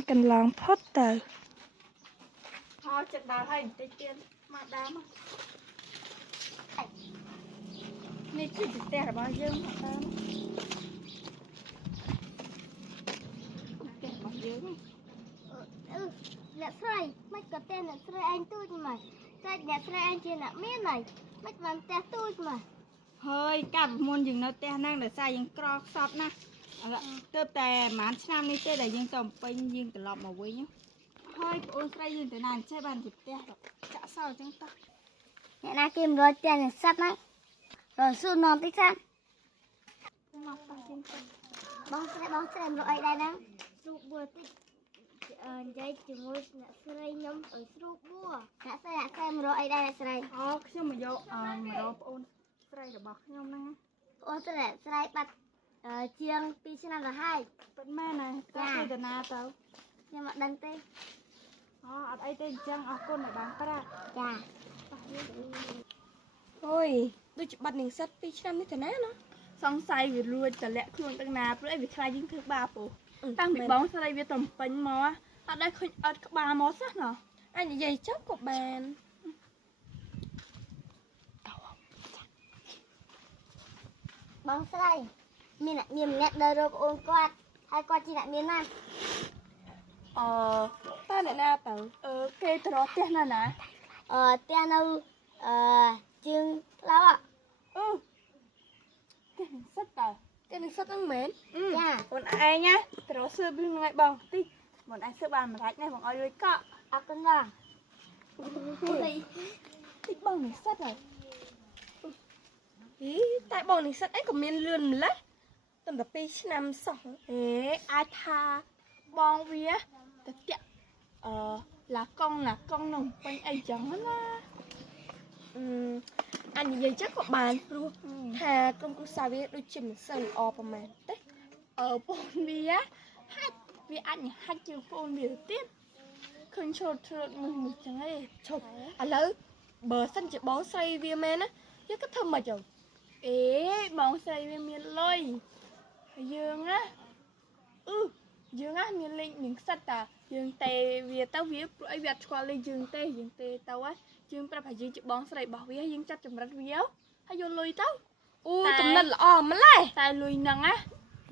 Cần lòng Potter. Thôi chật đào hay tay tiên mà đá mà này chỉ tè là bao nhiêu mà tè bao nhiêu Let's try. Mấy cái tên là try anh tôi mà. Let's try anh trên là miếng này. Mấy bạn tè tôi mà. hơi cả môn dừng nó tè năng để sai những cro sọt na tớ tè mán năm đi tè để dừng tầm pin dừng từ lọp màu quế nhá hơi ôn say dừng từ nàn chơi bàn thịt tè chả sao chẳng ta Hiện nay kim rồi tiền là sắp đấy. Rồi su non tích sắp. Bóng xe rồi đây đó. Su bùa tích. Dây chỉ ngồi nạ sợi nhóm ở su bùa. Nạ xem rồi đây là sợi. chứ mà vô mà đâu ôn say được bọc nhau nè Ôn sợi bắt chiêng pi trên năm là 2. vẫn mẹ này ta từ na tao Nhưng mà đăng tê. ở đây tên chăng ở con này bán ra Dạ. Ôi, tôi chỉ bắt mình sắt pi trăm như thế nào nó. សង្ស័យវាលួចតម្លាក់ខ្លួនទាំងណាព្រោះវាខ្លាចយើងធ្វើបាបពូតាំងពីបងស្រីវាតំពេញមកអត់ដែលឃើញអត់ក្បាលមកសោះណោះ Anh như vậy chắc có bàn. Bóng sợi. Miền nét đời rồi ôn quạt. Hai quạt chỉ lại miền nam. Ta lại na tớ. គេទៅរកផ្ទះណាណា Tiền đâu chừng lâu ạ. គេនឹងសិតតើ Cái này sắt ăn mến. Dạ. បងឯងណាទៅរកសឿពីថ្ងៃបងតិចបងឯងសឿបានមិនរាច់ណាបងឲ្យលុយកក់ À con vàng. តិចបងនឹងសិតហើយ Ý, tại bọn mình sắt ấy có miên lươn mà lấy. Tầm tập pi năm sọc. ហេអាចថាបងវាទៅតាក់ឡាកង់ក្នុងពេញអីចឹងណា Anh như vậy chắc có bàn luôn. Thà công cụ sao biết đôi chìm sần o vào màn. Đấy. បងវាហាច់វាអាចនឹងហាច់ជើងបងវាទៅទៀតឃើញឈុតមួយចឹងឯង Chột. À lỡ. Bờ sân chỉ bóng xoay viên men á. Chứ cái thơm mà chồng. អេបងស្រីវាមានលុយហើយយើងណាយើងណាមានលេងនឹងសិតតាយើងទេវាទៅវាព្រោះអីវាអត់ស្គាល់លេងយើងទេទៅហើយយើងប្រាប់ថាយើងជាបងស្រីរបស់វាយើងចាត់ចម្រិតវាហើយយកលុយទៅ Ui, cầm nật là o mà lại. តែលុយហ្នឹងណា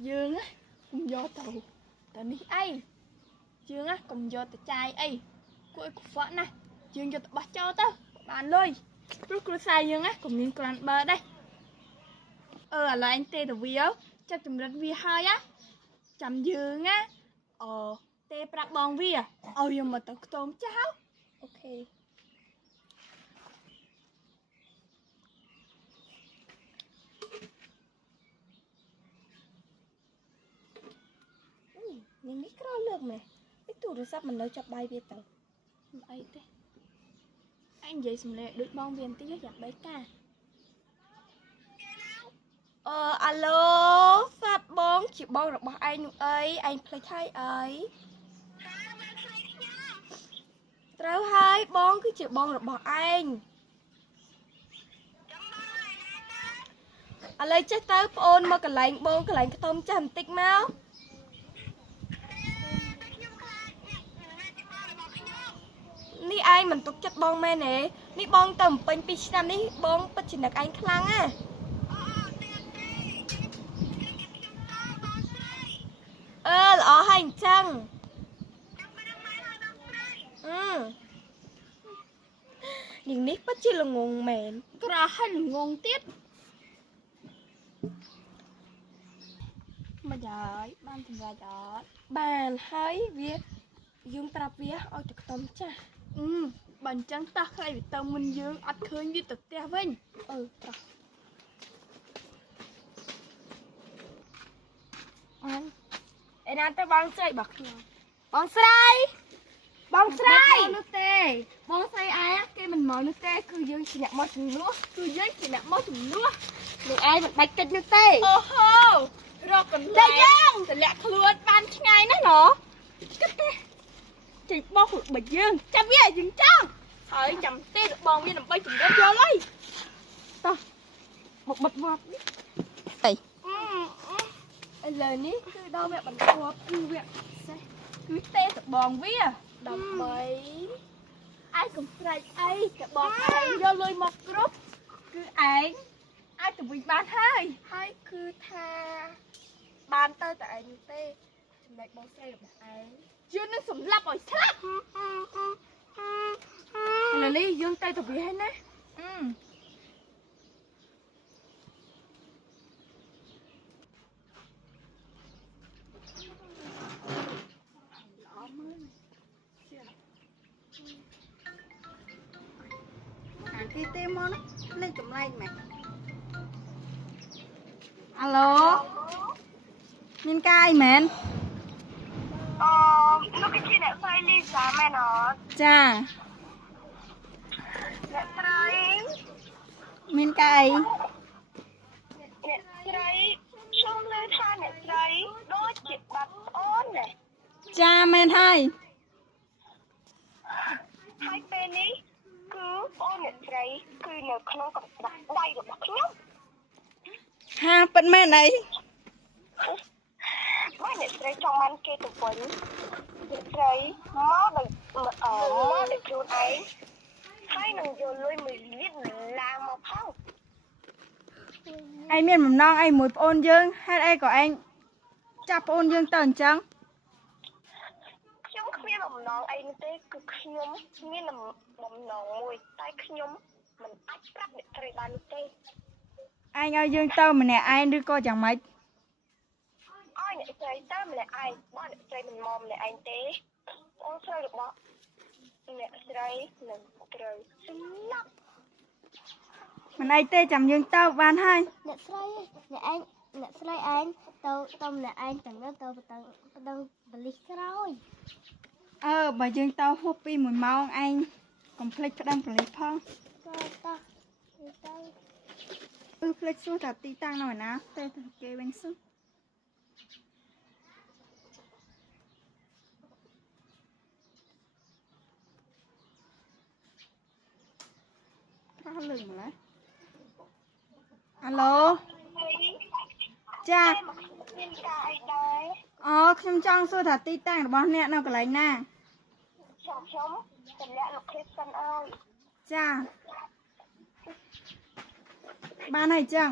យើងណាកុំយកទៅនេះអីយើងណាកុំយកទៅចាយអីគួរឲ្យកខ្វក់ណាយើងយកទៅបោះចោលទៅបានលុយព្រោះគ្រួសារយើងណាកុំមានក្រាន់បើដែរឥឡូវអញទេទៅវាចាត់ចម្រិតវាហើយណាចាំយើងណាទេប្រាប់បងវាឲ្យវាមកទៅខ្ទមចោល Ok. Nhìn micro lượm này. Cái tủ được sắp mình nói chọc bay biệt tờ. អីទេអញនិយាយសំឡេងដូចបងវាបន្តិចយ៉ាប់បីកា Alo, phát bóng chị bóng được bỏ anh nữa ấy, anh play thay ấy. Trâu hai bóng cứ chị bóng được bỏ anh. Lấy chết tới ôn mà cái lạnh bóng cái tôm chầm tích máu. Ní anh mình tục chất bóng mẹ nè. Ní bóng tầm bánh pi năm ní bóng bắt chỉ được anh khăn á. Là hành chăng. Nhìn nít bắt chi là nguồn mẹn. ក្រហិនងងទៀតមកហើយបានសម្រាប់អត់ Bàn hãy viết. Dương trạp viết ôi trực tâm chà. បើអញ្ចឹងតោះខ្លាចវាទៅមុនយើងអត់ឃើញវាទៅផ្ទះវិញ Trọc. Anh Ê nè tao bóng sợi bọc. Bóng sợi. Bóng sợi. nước tê bóng say ai á cái mình mở nước tê cứ dương chỉ nhặt mò chừng nữa cứ dương chỉ nhặt mò chừng nữa Được ai mà bạch kịch nước tê. ô hô rồi còn lại thì lẹ luôn ban ngày nữa nó cái tê chỉ bó hụt bạch dương chăm biết dừng trăng thôi chăm tê được bong với nằm bay chừng đó vô lấy tao một bật vọt Lời ní cứ đâu mẹ bắn hộp cứ việc គឺទេតបងវាដើម្បីឯងកុំស្រែកអីតែបងឯងយកលុយមកគ្រប់គឺឯងអាចទៅវិញបានហើយគឺថាបានទៅតែឯងនោះទេចំណែកបងស្រីរបស់ឯងយើងនឹងសម្លាប់ឲ្យស្លាប់ឥឡូវនេះយើងទៅទៅវាហើយណាអាទីទេមកលេខចម្លែកមែន អាឡូមានកាយមែន លោកជាអ្នកស្រីលីសាមែនអត់ ចា អ្នកស្រី មានកាយ អ្នកស្រីខ្ញុំលើថាអ្នកស្រីដូចជាបាត់ប្អូនណា ចាមែនហើយ ហើយពេលនេះគឺប្អូនអ្នកស្រីគឺនៅក្នុងកណ្ដាស់ដៃរបស់ខ្ញុំ ហាប៉ិនមែនអី បើអ្នកស្រីចង់បានគេទៅវិញអ្នកស្រីមកដោយខ្លួនឯងហើយនឹងយកលុយ1 លានដុល្លារមកផង ឯងមានបំណងអីមួយប្អូនយើងហេតុអីក៏ឯងចាប់ប្អូនយើងទៅអញ្ចឹង ខ្ញុំគ្មានបំណងអីនោះទេគឺខ្ញុំមានបំណងមួយតែខ្ញុំមិនអាចប្រាប់អ្នកស្រីបាននោះទេ ឯងឲ្យយើងទៅម្នាក់ឯងឬក៏យ៉ាងម៉េច ឲ្យអ្នកស្រីទៅម្នាក់ឯងបើអ្នកស្រីមិនមកម្នាក់ឯងទេអូនស្រីរបស់អ្នកស្រីនឹងត្រូវស្លាប់ មិនអីទេចាំយើងទៅបានហើយ អ្នកស្រីអ្នកស្រីឯងទៅម្នាក់ឯងទាំងនោះទៅប្តឹងបលិសក្រោយ បើយើងទៅហួសពី1ម៉ោងឯងកុំភ្លេចប្តឹងប៉ូលីសផង ទៅ ភ្លេចសួរថាទីតាំងនៅឯណាទៅគេវិញសួរថាលឺម្ល៉េះអាឡូចា មានការអីដែរ ខ្ញុំចង់សួរថាទីតាំងរបស់អ្នកនៅកន្លែងណា ខ្ញុំតម្លាក់លោកគ្រីស្សិនអើយ ចាបានហើយចឹង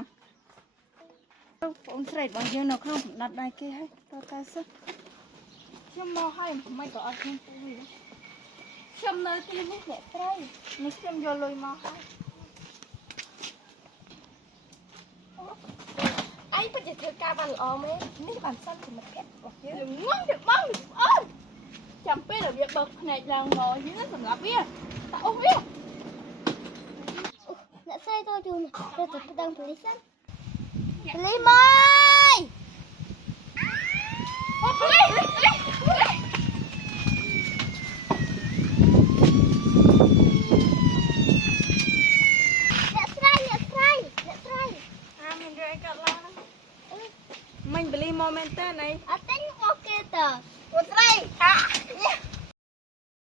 បងប្អូនស្រីរបស់យើងនៅក្នុងកំណត់ដៃគេហើយទៅសិខ្ញុំមកហើយមិនក៏អត់ខ្ញុំពូវាខ្ញុំនៅទីនេះអ្នកស្រីនេះខ្ញុំយកលុយមកហើយឯងពិតជាធ្វើការបានល្អមែននេះបានសិនជាមិត្តភក្តិរបស់យើង ងងទៅបងអូនចាំពេលដែលវាបើកភ្នែកឡើងមកយើងនឹងសម្រាប់វាតែអូសវា អ្នកស្រីទៅជួនទៅប្តឹងប៉ូលីសសិនប៉ូលីសមក អូប៉ូលីសអ្នកស្រី មានរឿងអីកើតឡើងមិញបលីមកមែនតើណៃ អត់ទេមកគេទៅ អូស្រី